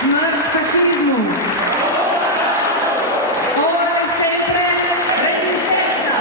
Smrt fascismu. Ora e sempre resistenza.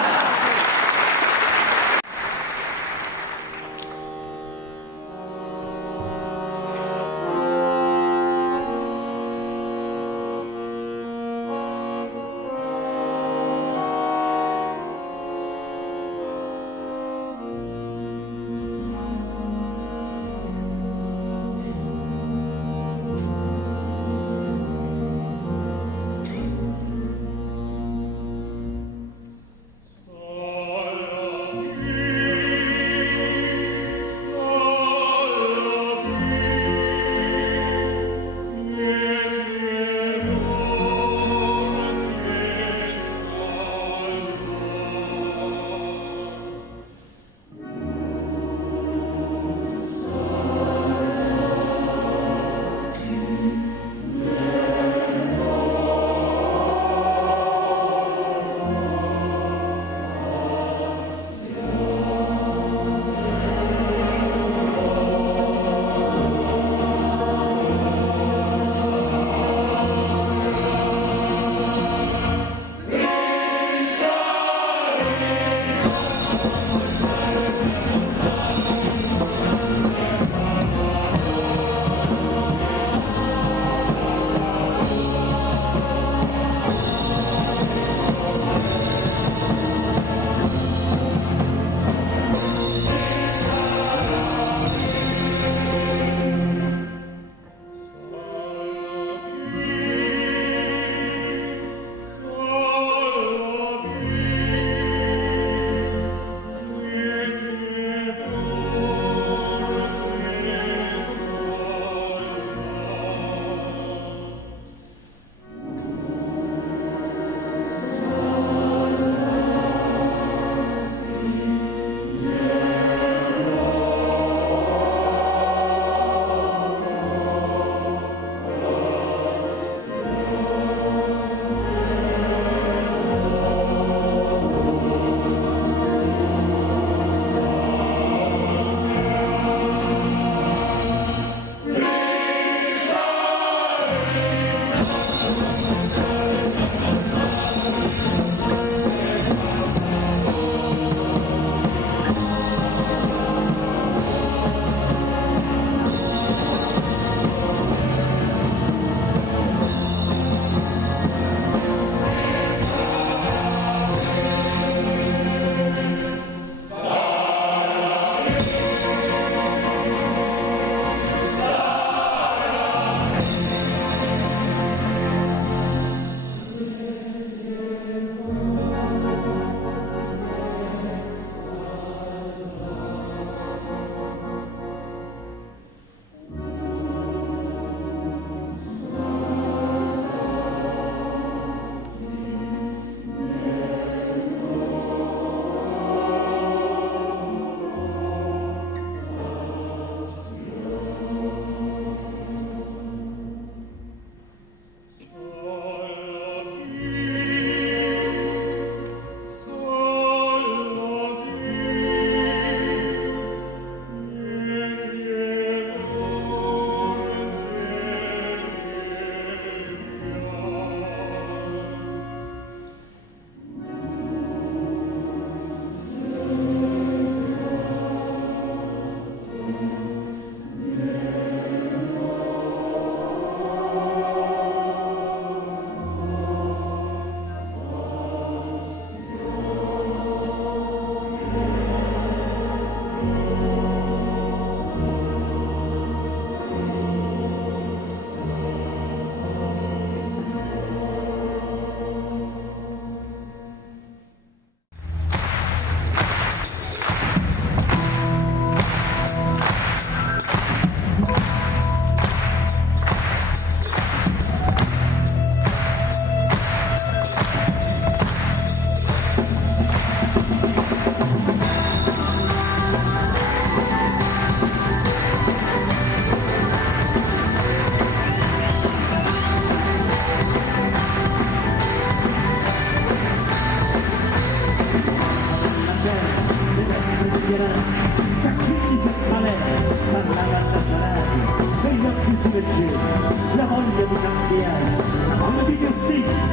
la voglia di cambiare, la voglia di giustizia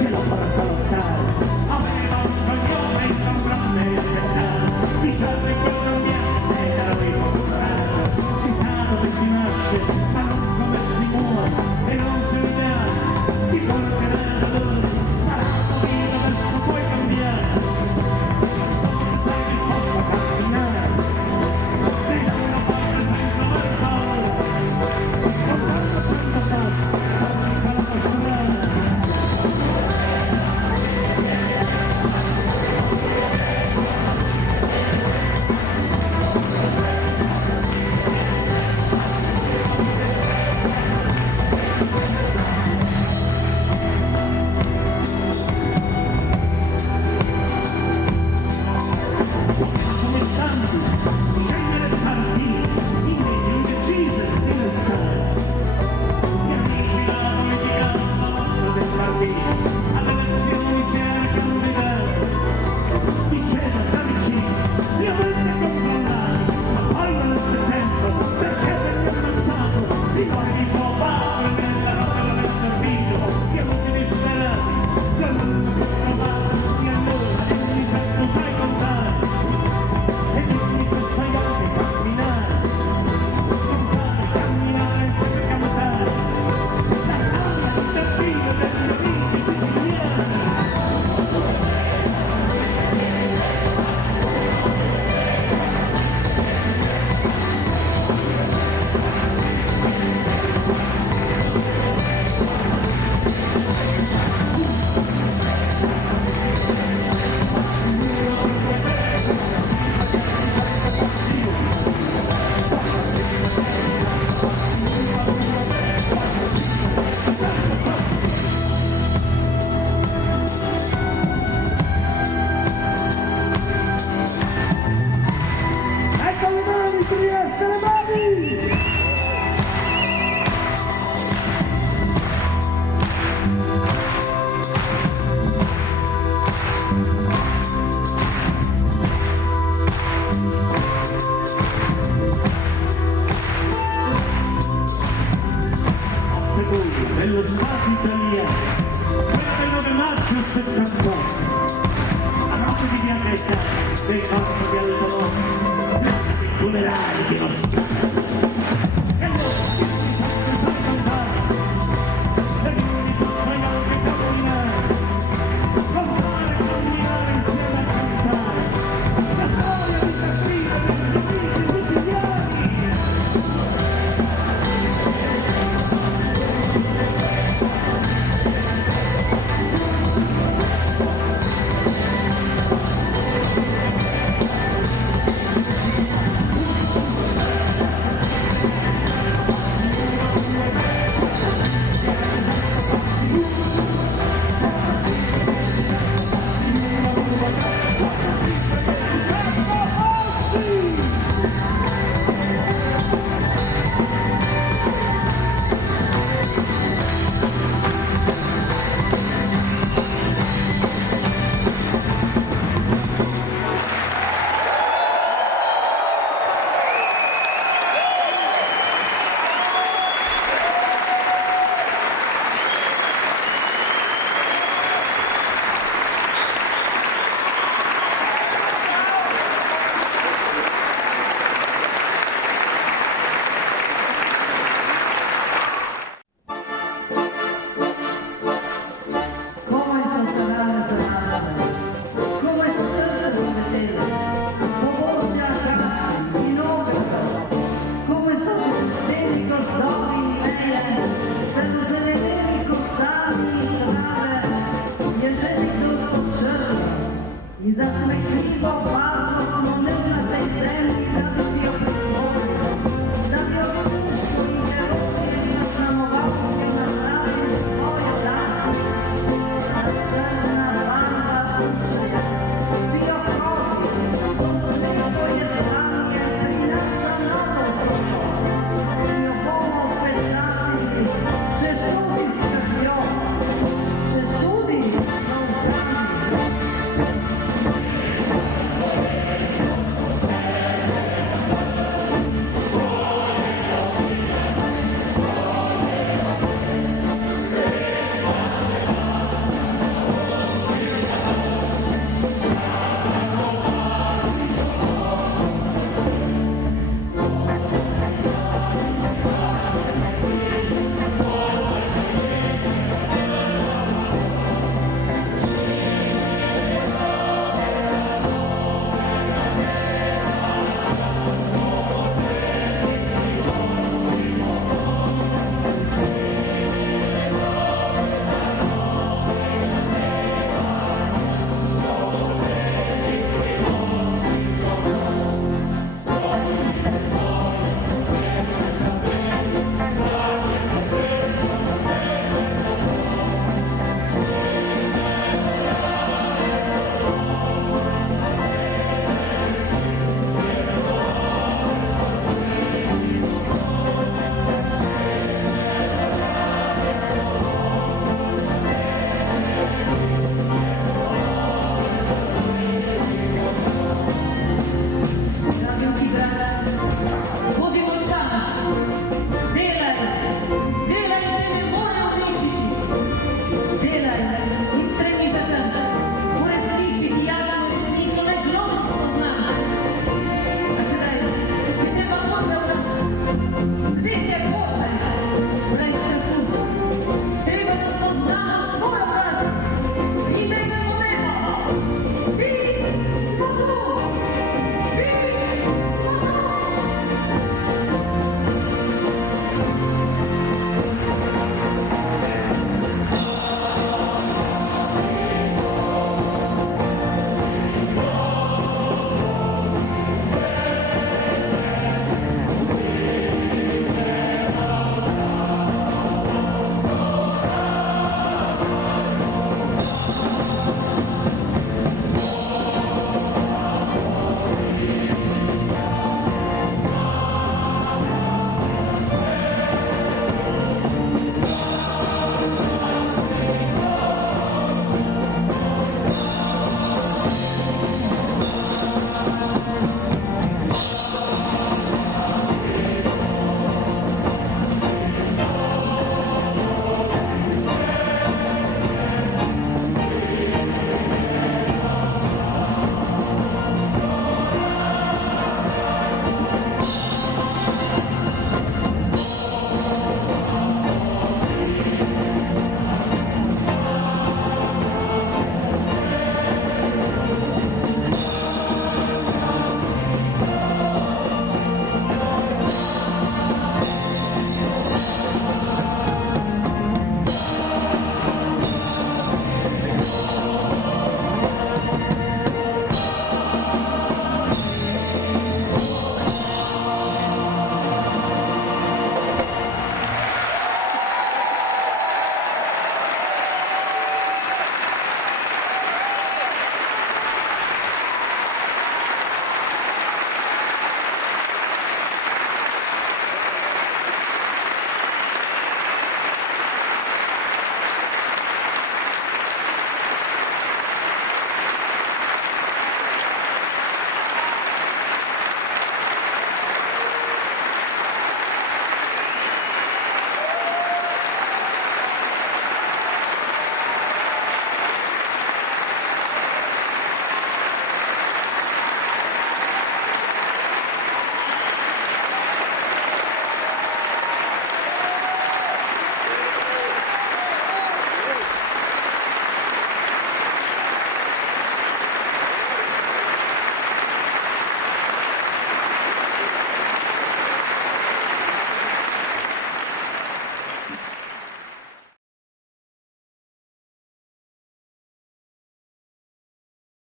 che lo porta a lottare. Aveva un cognome e un grande spettacolo, diciamo in quel ambiente era ripopolare. Si sa dove si nasce, ma non come si muore, e non si regala, ti porterà da dolore, ma la tua vita adesso puoi cambiare. Solo se sei disposto a camminare, devi dare una parte senza aver paura, portando quando passi, con la tua strada. Come tanti, scegliere partiti, invece indecise di restare. Gli amici danno e diranno l'altro del partito, alle elezioni si era candidato. Diceva da vicino, li avete controllati, ma poi non c'è tempo, perché venne ammazzato. I cuori di suo padre nella notte l'avesse servito, gli avuti disperati, l'hanno trovato, e allora egli sa, tu sai contare. E dimmi se sai anche camminare, camminare senza cantare, la storia del Dio degli amici siciliani. Ecco le mani, Trieste, le mani! Dello Stato italiano, quella del 9 maggio 78, a notte di Vianetta, dei corpi di Alto, funerali di Oscar.